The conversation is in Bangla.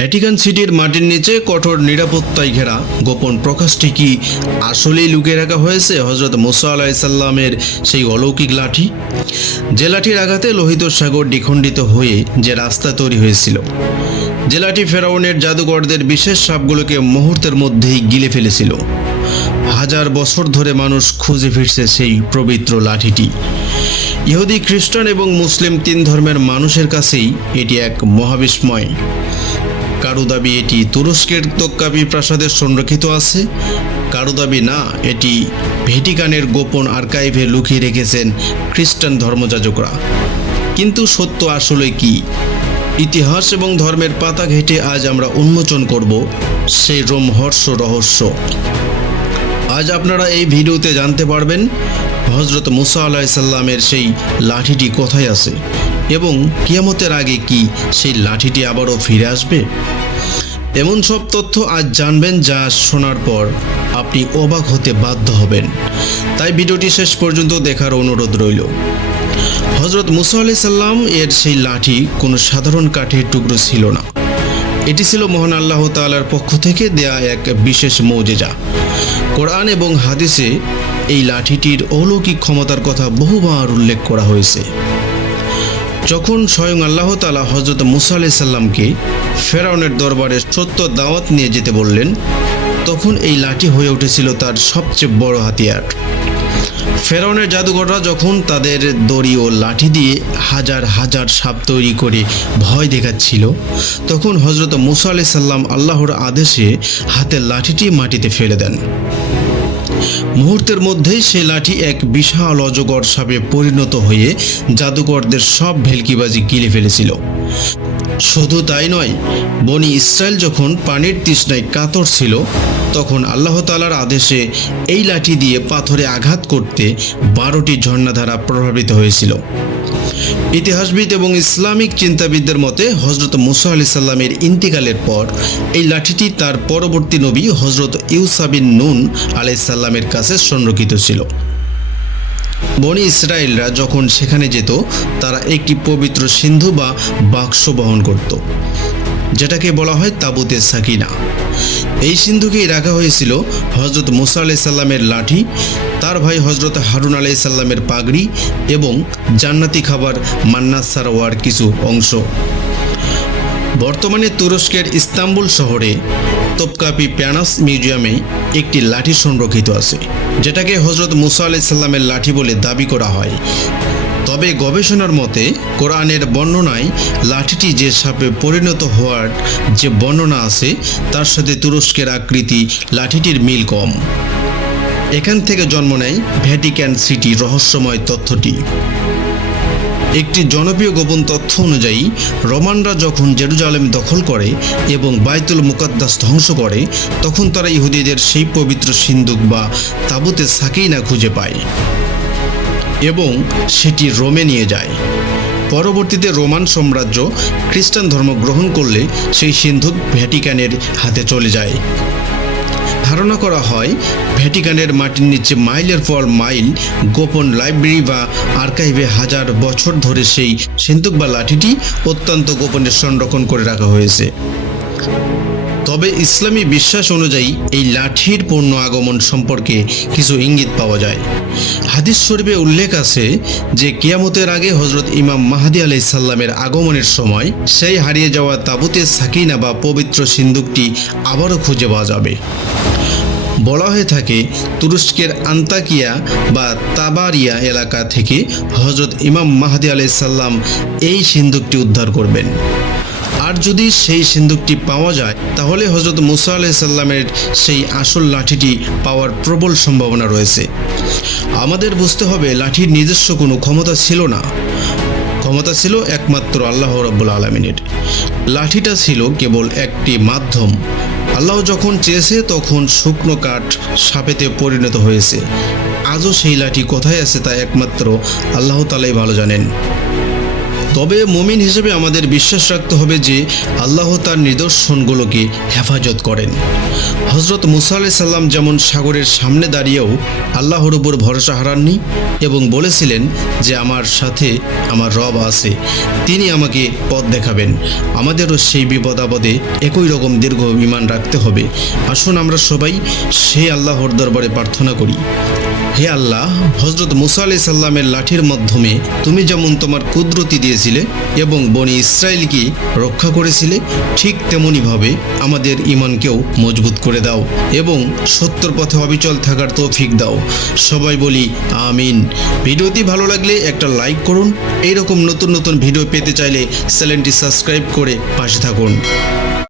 ভ্যাটিকান সিটির মাটির নিচে কঠোর নিরাপত্তায় ঘেরা। গোপন প্রকাশটি কি আসলেই লুকিয়ে রাখা হয়েছে হজরত মুসা আলাইসাল্লামের সেই অলৌকিক লাঠি? যে লাঠির আঘাতে লোহিত সাগর দ্বিখণ্ডিত হয়ে যে রাস্তা তৈরি হয়েছিল। জেলাটি ফেরাউনের জাদুকরদের বিশেষ সাপগুলোকে মুহূর্তের মধ্যেই গিলে ফেলেছিল। হাজার বছর ধরে মানুষ খুঁজে ফিরছে সেই পবিত্র লাঠিটি। ইহুদি, খ্রিস্টান এবং মুসলিম তিন ধর্মের মানুষের কাছেই এটি এক মহাবিস্ময়। কারও দাবি এটি তুরস্কের তোক্কাবি প্রাসাদে সংরক্ষিত আছে? কারও দাবি না, এটি ভেটিকানের গোপন আর্কাইভে লুকিয়ে রেখেছেন খ্রিস্টান ধর্মযাজকরা। কিন্তু সত্য আসলে কি? ইতিহাস এবং ধর্মের পাতা ঘেঁটে আজ আমরা উন্মোচন করব সেই রোমহর্ষ রহস্য। আজ আপনারা এই ভিডিওতে জানতে পারবেন হজরত মুসা আলাহিসাল্লামের সেই লাঠিটি কোথায় আছে? এবং কিয়ামতের আগে কি সেই লাঠিটি আবারও ফিরে আসবে? এমন সব তথ্য আজ জানবেন যা শোনার পর আপনি অবাক হতে বাধ্য হবেন। তাই ভিডিওটি শেষ পর্যন্ত দেখার অনুরোধ রইল। হজরত মুসা আলি সাল্লাম এর সেই লাঠি কোনো সাধারণ কাঠের টুকরো ছিল না। এটি ছিল মহান আল্লাহ তাআলার পক্ষ থেকে দেয়া এক বিশেষ মৌজেজা। কোরআন এবং হাদিসে এই লাঠিটির অলৌকিক ক্ষমতার কথা বহুবার উল্লেখ করা হয়েছে। যখন স্বয়ং আল্লাহ তালা হজরত মুসা আলি সাল্লামকে ফেরাউনের দরবারে সত্য দাওয়াত নিয়ে যেতে বললেন, তখন এই লাঠি হয়ে উঠেছিল তার সবচেয়ে বড় হাতিয়ার। ফেরাউনের জাদুঘররা যখন তাদের দড়ি ও লাঠি দিয়ে হাজার হাজার সাপ তৈরি করে ভয় দেখাচ্ছিল, তখন হজরত মুসা আলি সাল্লাম আল্লাহর আদেশে হাতের লাঠিটি মাটিতে ফেলে দেন। মুহূর্তের মধ্যেই সে লাঠি এক বিশাল অজগর সাপে পরিণত হয়ে জাদুকরদের সব ভেলকিবাজি গিলে ফেলেছিল। শুধু তাই নয়, বনি ইসরায়েল যখন পানির তৃষ্ণায় কাতর ছিল, তখন আল্লাহ তালার আদেশে এই লাঠি দিয়ে পাথরে আঘাত করতে বারোটি ঝর্ণাধারা প্রভাবিত হয়েছিল। ইতিহাসবিদ এবং ইসলামিক চিন্তাবিদদের মতে হজরত মুসা আলি সাল্লামের ইন্তিকালের পর এই লাঠিটি তার পরবর্তী নবী হজরত ইউসাবিন নুন আলাইসাল্লামের কাছে সংরক্ষিত ছিল। বনি ইসরায়েলরা যখন সেখানে যেত, তারা একটি পবিত্র সিন্ধু বা বাক্স বহন করত, যেটাকে বলা হয় তাবুতে সাকিনা। এই সিন্ধুকেই রাখা হয়েছিল হজরত মুসা আলাই সাল্লামের লাঠি, তার ভাই হজরত হারুন আলাই সাল্লামের পাগড়ি এবং জান্নাতি খাবার মান্নাস সারোয়ার কিছু অংশ। বর্তমানে তুরস্কের ইস্তাম্বুল শহরে তোপকাপি প্যানাস মিউজিয়ামে একটি লাঠি সংরক্ষিত আছে, যেটাকে হজরত মুসা আলাই সাল্লামের লাঠি বলে দাবি করা হয়। তবে গবেষণার মতে, কোরআনের বর্ণনায় লাঠিটি যে সাপে পরিণত হওয়ার যে বর্ণনা আছে, তার সাথে তুরস্কের আকৃতি লাঠিটির মিল কম। এখান থেকে জন্ম নেয় ভ্যাটিক্যান সিটি রহস্যময় তথ্যটি। একটি জনপ্রিয় গোপন তথ্য অনুযায়ী, রোমানরা যখন জেরুজালেম দখল করে এবং বাইতুল মুকাদ্দাস ধ্বংস করে, তখন তারা ইহুদিদের সেই পবিত্র সিন্দুক বা তাবুতে সাকিনা খুঁজে পায় এবং সেটি রোমে নিয়ে যায়। পরবর্তীতে রোমান সাম্রাজ্য খ্রিস্টান ধর্ম গ্রহণ করলে সেই সিন্ধুক ভ্যাটিকানের হাতে চলে যায়। ধারণা করা হয়, ভ্যাটিকানের মাটির নিচে মাইলের পর মাইল, গোপন লাইব্রেরি বা আর্কাইভে হাজার বছর ধরে সেই সিন্ধুক বা লাঠিটি অত্যন্ত গোপনে সংরক্ষণ করে রাখা হয়েছে। তবে ইসলামী বিশ্বাস অনুযায়ী এই লাঠির পূর্ণ আগমন সম্পর্কে কিছু ইঙ্গিত পাওয়া যায়। হাদিস শরীফে উল্লেখ আছে যে কিয়ামতের আগে হজরত ইমাম মাহাদি আলাই সাল্লামের আগমনের সময় সেই হারিয়ে যাওয়া তাবুতে সাকিনা বা পবিত্র সিন্দুকটি আবারও খুঁজে পাওয়া যাবে। বলা হয়ে থাকে, তুরস্কের আন্তাকিয়া বা তাবারিয়া এলাকা থেকে হজরত ইমাম মাহাদি আলাই সাল্লাম এই সিন্দুকটি উদ্ধার করবেন। আর যদি সেই সিন্দুকটি পাওয়া যায়, তাহলে হজরত মুসা আলাই সাল্লামের সেই আসল লাঠিটি পাওয়ার প্রবল সম্ভাবনা রয়েছে। আমাদের বুঝতে হবে লাঠির নিজস্ব কোনো ক্ষমতা ছিল না। ক্ষমতা ছিল একমাত্র আল্লাহ রব্বুল আলমিনের। লাঠিটা ছিল কেবল একটি মাধ্যম। আল্লাহ যখন চেয়েছে, তখন শুকনো কাঠ সাপেতে পরিণত হয়েছে। আজও সেই লাঠি কোথায় আছে তা একমাত্র আল্লাহ তালাই ভালো জানেন। তবে মমিন হিসেবে আমাদের বিশ্বাস রাখতে হবে যে আল্লাহ তার নিদর্শনগুলোকে হেফাজত করেন। হজরত মুসা আলাইহিস সাল্লাম যেমন সাগরের সামনে দাঁড়িয়েও আল্লাহর উপর ভরসা হারাননি এবং বলেছিলেন যে, আমার সাথে আমার রব আছে, তিনি আমাকে পথ দেখাবেন। আমাদেরও সেই বিপদ আপদে একই রকম দীর্ঘ বিমান রাখতে হবে। আসুন আমরা সবাই সেই আল্লাহর দরবারে প্রার্থনা করি। হে আল্লাহ হজরত মুসা আলি সাল্লামের লাঠির মাধ্যমে তুমি যেমন তোমার কুদরতি দিয়েছিলে এবং বনি ইসরায়েলকে রক্ষা করেছিলে, ঠিক তেমনইভাবে আমাদের ইমানকেও মজবুত করে দাও এবং সত্যর পথে অবিচল থাকার তৌফিক দাও। সবাই বলি, আমিন। ভিডিওটি ভালো লাগলে একটা লাইক করুন। এইরকম নতুন নতুন ভিডিও পেতে চাইলে চ্যানেলটি সাবস্ক্রাইব করে পাশে থাকুন।